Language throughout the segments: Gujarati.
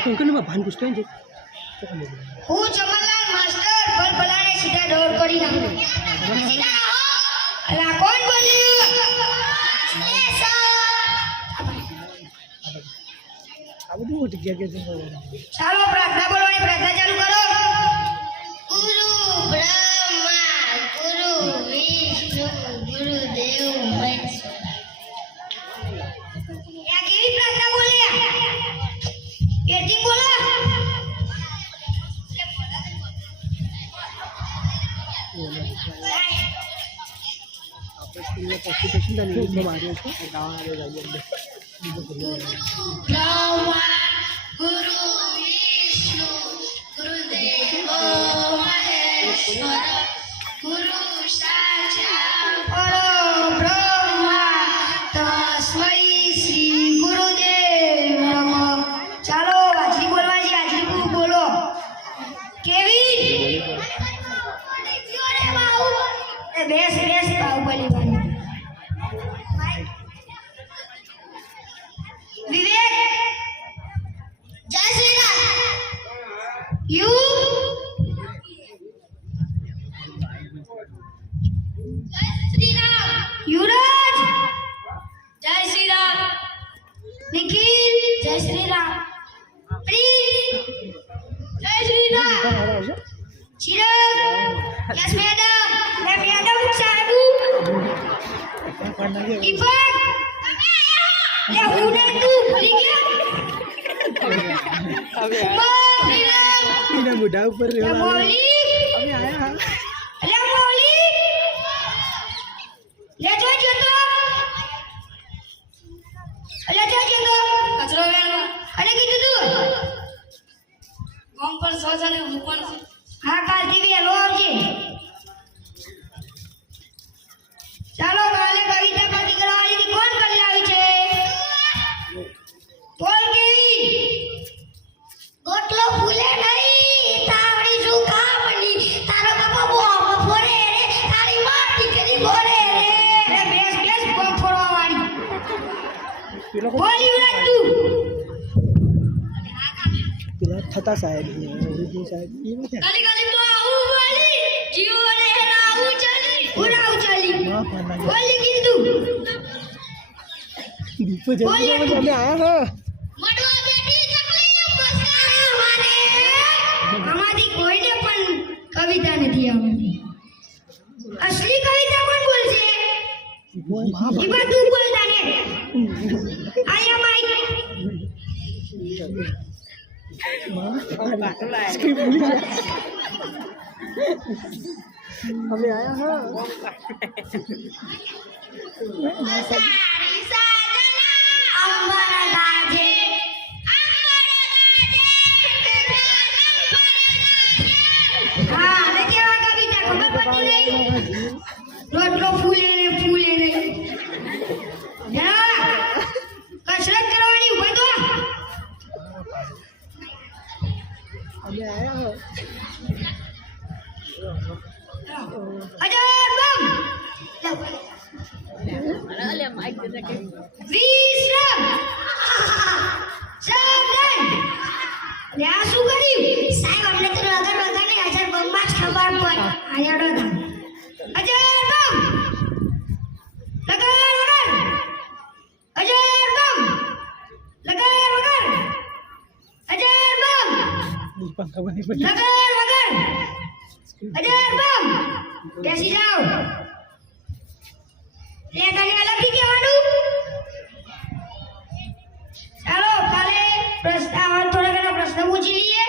કોણ ભાન પૂછતો છે હું જમલલાલ માસ્ટર પર ભલાને સીધા દોર કરી નાખું સીધા રહો અલા કોણ બોલ્યું આ બધું મોટી ગયા કે ચાલો પ્રાર્થના બોલવાની પ્રાર્થના ચાલુ કરો ગુરુ બ્રહ્મા ગુરુ વિષ્ણુ ગુરુ દેવ મહેશ્વર યા કેવી પ્રાર્થના બોલ્યા કેતી બોલો બ્રહ્મા ગુરુ વિષ્ણુ ગુરુદેવ મહેશ્વર ગુરુ સાક્ષાત પરબ્રહ્મ તસ્મૈ શ્રી ગુરુદેવ નમઃ ચાલો હાજરી બોલવા છે હાજરી બોલો કેવી બેસ બેસ બાહુબલી બની વિવેક જય શ્રી રામ યુ જય શ્રી રામ યુવરાજ જય શ્રી રામ નિખિલ જય શ્રી રામ પ્રીત જય Shri Ram Chirag yes madam madam સાહેબ ઇફાક લે હું નહીં તું ભૂલી ગયા હવે બુઢા ઉપર મોલી અમે આયા લે મોલી લે જો જતો કચરો વેણવા અરે કીધું તું ગોમ પર સોજાને મૂકવાનું છે હા કાલથી વેલો આવજે ચાલો કાલે કવિતા પાર્ટી કરવાની કોણ કરી આવી છે બોલ કેવી ગોટલો ફૂલે નહીં તાવડી સુખામણી તારો બાપા બોમ ફોરે રે તારી માં ટીકરી ફોરે રે બેસ બેસ બોમ ફોરવા વાળી બોલી ઉડા તું પેલા થતા સાહેબ સાહેબ એ બધા ગલી ગલી તો આવું બોલી જીઓ રે રાવું ચલી ઉડાવ ચલી બોલી કીધું દીપો જલ્દી અમે આયા મડવા બેટી ચકલી મસ્કારા મારે આમાંથી કોઈને પણ કવિતા નથી આવડતી અસલી કવિતા કોણ બોલશે ઈ બધું બોલતા ને આયા માઈ સ્ક્રિપ્ટ ભૂલી ગયા અમે આયા સારી સાધના અંબર ગાજે હા હવે કેવા કવિતા ખબર પડતી નહીં રોટલો ફૂલે ને ફૂલે નહીં કસરત કરવાની ઉભા તો અમે આયા અજર બમ વિશ્રામ સાવધાન લે આ શું કર્યું સાહેબ અમને તો લગન વગર ને અજર બમ માં જ ખબર પડ આયાડો ના અજર બમ લગન વગર અજર બમ લગન વગર અજર બમ પંખા બની પડી લગન વગર અજર બમ બેસી જાઓ લે તને અલગથી કહેવાનું ચાલો કાલે પ્રશ્ન થોડા ઘણા પ્રશ્ન પૂછી લઈએ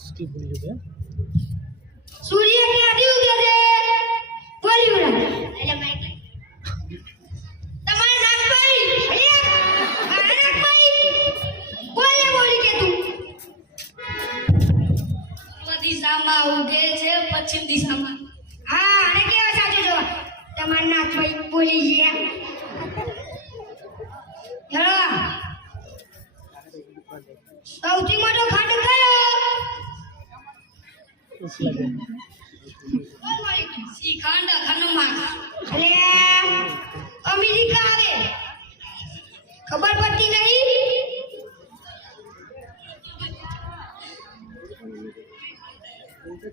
સ્કીપ ભૂલી ગયા સૂર્ય ક્યાંથી ઉગે છે બોલી ઉડા એટલે માઈક તમારે નામ પાડી નામ પાડી બોલી કે તું દિશામાં ઉગે છે પશ્ચિમ દિશામાં હા અને કેવા સાચું જવાબ તમાર નાથ ભાઈ બોલી ગયા ચલો સૌથી મોટો ખંડ કયો શ્રીખંડ ખંડમાં એટલે અમેરિકા આવે ખબર પડતી નહીં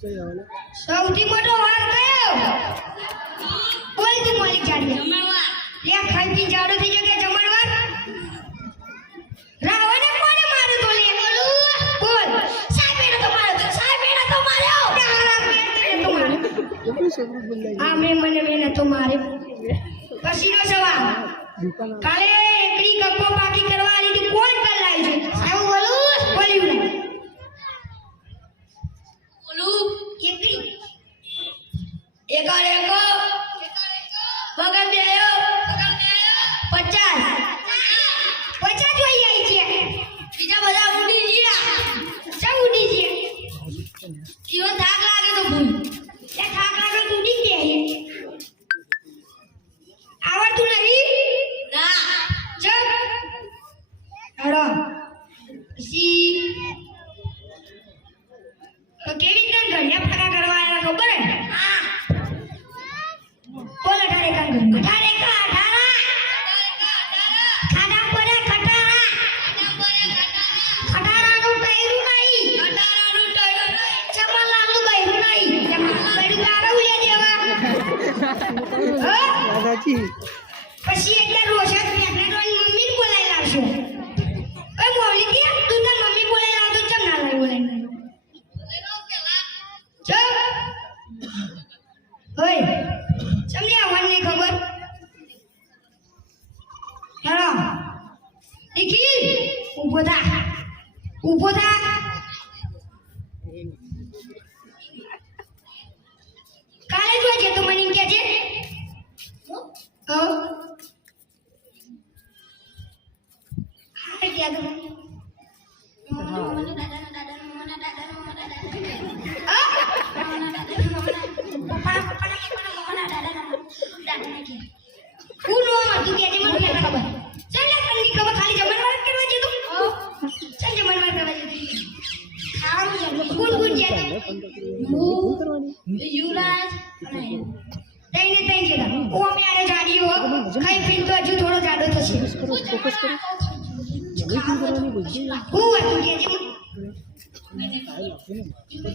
કઈ આવે સૌથી મોટો વાર કયો બોલ તું માલિક જાડી જમણવાર લે ખાઈ પી જાડો થઈ જશે જમણવાર રાવણે કોને માર્યો તો લે બોલ સાહેબ એને તો માર્યો કેટલું સબરું બોલાય આ મેં તો માર્યો પછીનો સવાલ કાલે એકડી કપ્પો બાકી કરવા આલી તું કોણ કર લાવી છે સાહેબ બોલ્યું એકડી એકારે એકો વગર દેયો 50 જોઈ આવી છે બીજા બધા ઉડી ગયા ચા ઉડી છે કીઓ થાક લાગે તો ભૂલ એ થાક લાગે તો ઉડી દે આવડતું નહીં ના ચલ હેડો સી કેવી રીતે ઘડિયા ફાકા કરવા આવ્યા ખબર હે હા બોલ 18 કાંગ 18 કા 18 ખાડા પડે ખટારા ખટારાનું ટાયરું નહીં ચમલાનું બૈરું નહીં બૈરું કારા ઉલ્યા દેવા સાચી પછી એટલે રોશક મેઘનાની મમ્મી બોલાઈ લાવશો ઓય મોલી કે તું તાર મમ્મી બોલાઈ લાવ તો ચમ ના લાવી બોલાઈ ચલ ઓય ચમને આવન નહીં ખબર હેલો નિખિલ ઊભો થા કાલે જોજે તો મને કે છે क्या तो फोकस करो કરવાની બુદ્ધિ હું હતું કે જે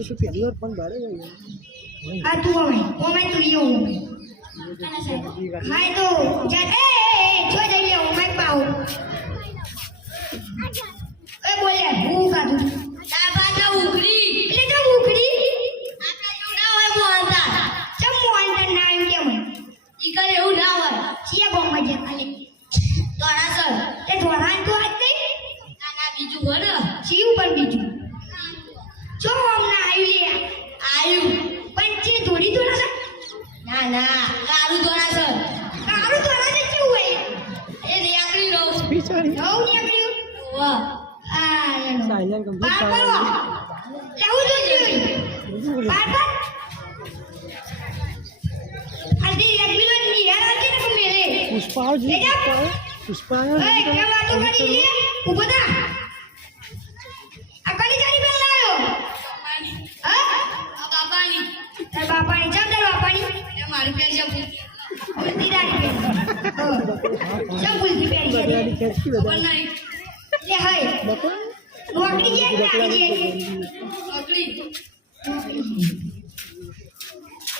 તો પહેલી વાર પણ બારે ગયો આ તું ઓમે તું યો હાય તો જા એ જો જઈ લે ઓમે પાઉ એ બોલે હું કાધું તાર બાજા ઉખડી એટલે તો ઉખડી આપડા એવું ના હોય મોહનતા ચમ મોહનતા ના એમ કેમ ઈ કરે એવું ના હોય ચિયા બોમ્બા જે ખાલી તોરા સર તે ધોરાન તો આજ નહીં ના બીજું વર જીવ પણ બીજું જો હમણાં આવ્યું પણ જે ધોડી ધોરા સર ના કારું ધોરા સર કેવું હોય એ નિયાકરી રહો બિચારી નવ નિયાકરી વાહ આ લેનો સાયલેન્ટ કમ્પ્લીટ બાર લેવું જોઈએ બાર અલ્દી રેગ્યુલર ની યાર આકે ને મેલે પુષ્પા એ કે વાતો કરી લે ઉભો થા આ કડી જારી બેલ લાયો હા બાપાની તાર બાપાની ચમ તાર બાપાની એ મારી પેર છે ભૂલતી રાની પેર ચમ ભૂલતી પેર છે બધાની ખેંચી બધા નહીં લે હાય નોકરી જે નોકરી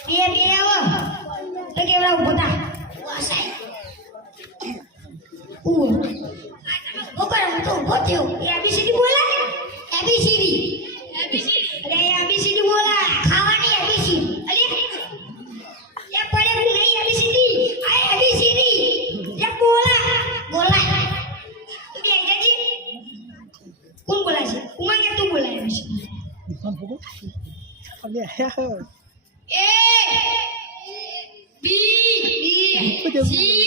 બે આવો તો કેવડા ઉભો થા વાસાઈ તો ઉભો થયો એબીસીડી બોલા એબીસીડી અરે એબીસીડી બોલા ખાવાની એબીસીડી અલે એ પડે હું નહીં એબીસીડી આ એબીસીડી એ બોલા તું બે જજી કોણ બોલા છે ઉમા કે તું બોલા એબીસીડી અલે એ બી સી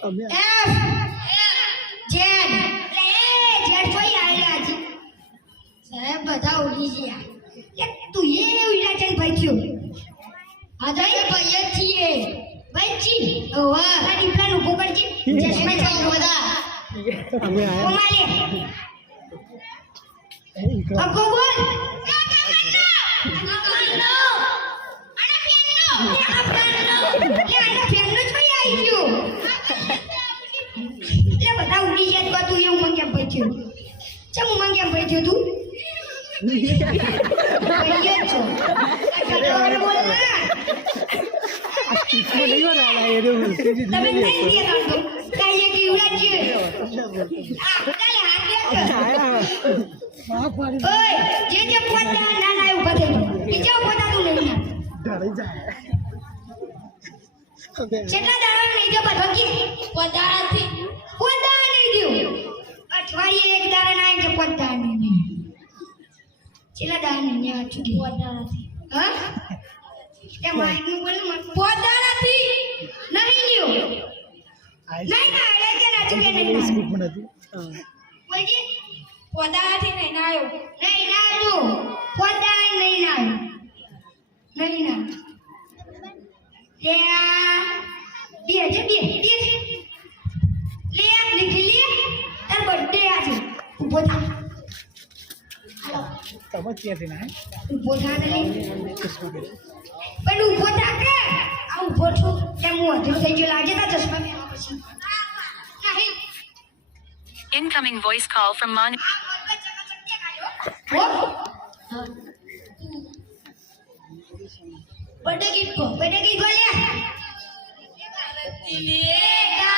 અમે F Z કોઈ આયા છે સાહેબ બધા ઉડી ગયા કે તું એ ઉડા છે ભાઈ થયો આ જાય ભાઈ જ છીએ ભાઈ છી ઓવા આ ડિપ્લાન ઉભો કરજે ચશ્મા ચાલો બધા અમે આયા કોમાલે અગો બોલ બધા ઉડી જાય બધું એવું મને કેમ પૂછ્યું કહીએ જ છો કટાવાનું બોલ ને મને નહીં વાળા એ રે તમે નહીં દે કાઢો કહીએ કે ઉડાજીએ ચાલે હાથ દે માં પાડી ઓય જે પોતા ના ના ઉભા થઈ બીજા પોતા તું નહીં ડરી જાય કેટલા દાડા નહીં જો બધો કે પોતાથી પોતા નહીં દઉં અઠવાડિયે એક દાડા ના કે પોતા નહીં કેટલા દાડા નહીં આ ચૂકી પોતાથી હા તે માઈક નું બોલ ને પોતાથી નહીં લ્યો નહીં ના એટલે કે ના ચૂકે નહીં સ્કૂપ માં નથી હા બોલજી પોતાથી નહીં ના આવ્યો નહીં ના આવ્યો પોતા નહીં ના આવ્યો નહીં ના બે છે બે લે લીધી લે તાર બર્થડે આજે ઉભો થા હાલો તમે ક્યાંથી ના ઉભો થા ને સ્કૂપ પણ ઉભો થા કે આ ઉભો છું કેમ હું અધૂરું થઈ ગયો લાગે તા ચશ્મા પહેરવા પછી નહીં Incoming voice call from Mon. Birthday गीत को लिया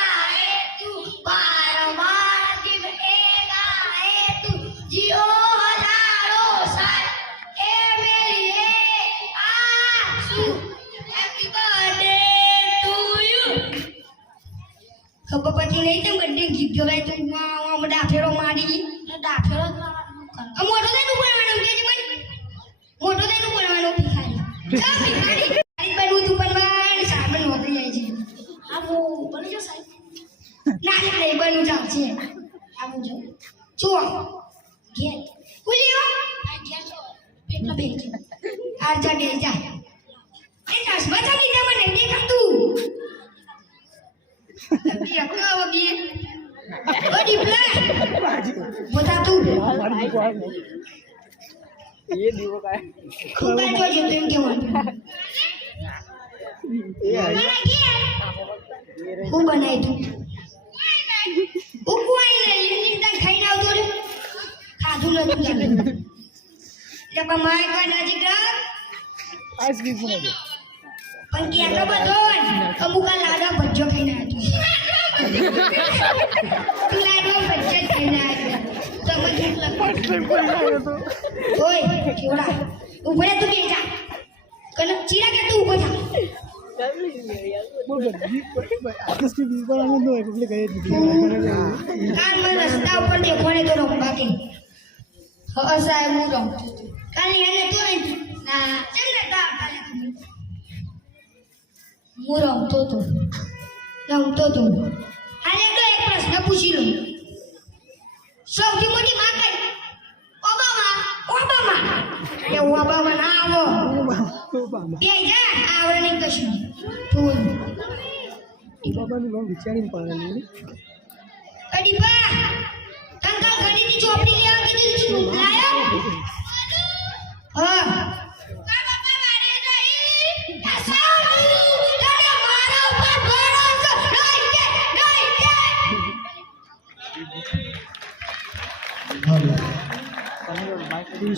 तू बारंबार दिवेगा है तू जियो हजारों साल ए मेरी ए आशू हैप्पी बर्थडे टू यू खबर पति नहीं तो बर्थडे गीत गवाय तो वहां डाफेरो मारी डाफेरो मोटो दे तू बनवानो के जी बन मोटो दे तू बनवानो भिखारी ભિખારી બનવું તું બનવાન સાબન નોકરી જાય છે આવો બની જો સાહેબ ના નહીં બનવું જાવ છે આવો જો ચો ઘેર કુલીઓ આ ઘેર છો પેટલા બે છે આ જા દે જા એ ચશ્મા ચાલી જા મને દેખાતું બિયા કાવ બી ઓડી પ્લા બોતા તું ये दीवो का है खूब जो जो तुम के मन खूब बनाई तू उकवाई नहीं निंदा खाई ना तो रे खाधु न तू जाने जब माय का नजीक रह आइसक्रीम सुनो दे पण की आटलो બધો અમુકા લાડો ભજ્જો ખાઈને આવ્યો તું લાડો ભજ્જો ખાઈને આવ્યો સમજ आइसक्रीम कोई आयो तो ઓય કેવડા ઉભો રે તું બેજા કન ચીરા કે તું ઉભો થા बोल आइसक्रीम भी बड़ा आनंद है पब्लिक गए કાન માં રસ્તા ઉપર દેખોને તો રંબા કે હસાય હું રમ કાલ એને તો ના ચંદ્ર તા કાલે હું રમતો તો હાલે તો એક પ્રશ્ન પૂછી લો સૌથી મોટી માં કઈ ઓબામા એ ઓબામા ના આવો બે જા આવડે નહીં કશું તું बाबा ने लोग विचारी पाया नहीं અડીપા કંકલ ઘડીની ચોપડી લેવા કીધી તું લાયો